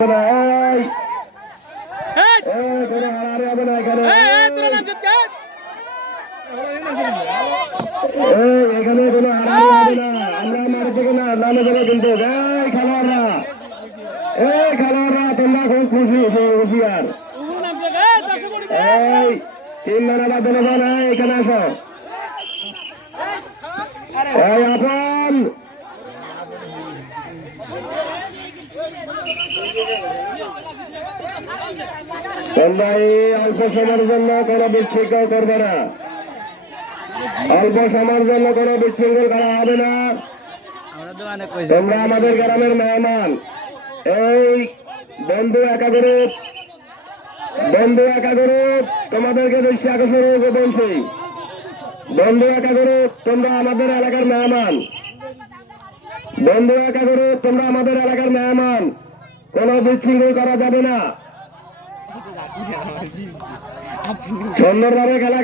এখানে কোনো হারাহারি হবে না, আমরা মারি থেকে না নামে দেবো কিন্তু খেলোয়াড়রা তোমরা খুব খুশি হুশিয়ার। এই তিন নাম্বার জনগণ এখানে আসো। এই আপন তোমরা এই অল্প সময়ের জন্য কোনো বিচ্ছিন্ন করবে না, অল্প সময়ের জন্য কোনো বিচ্ছিন্ন করা হবে না। তোমরা আমাদের গ্রামের মেহমান। এই বন্ধু একা গ্রুপ তোমাদেরকে বেশি আকর্ষণ বলছি। বন্ধু একা গ্রুপ তোমরা আমাদের এলাকার মেহমান। বন্ধু একা গ্রুপ তোমরা আমাদের এলাকার মেহমান, কোনো বিচ্ছিন্ন করা যাবে না। সুন্দরভাবে খেলা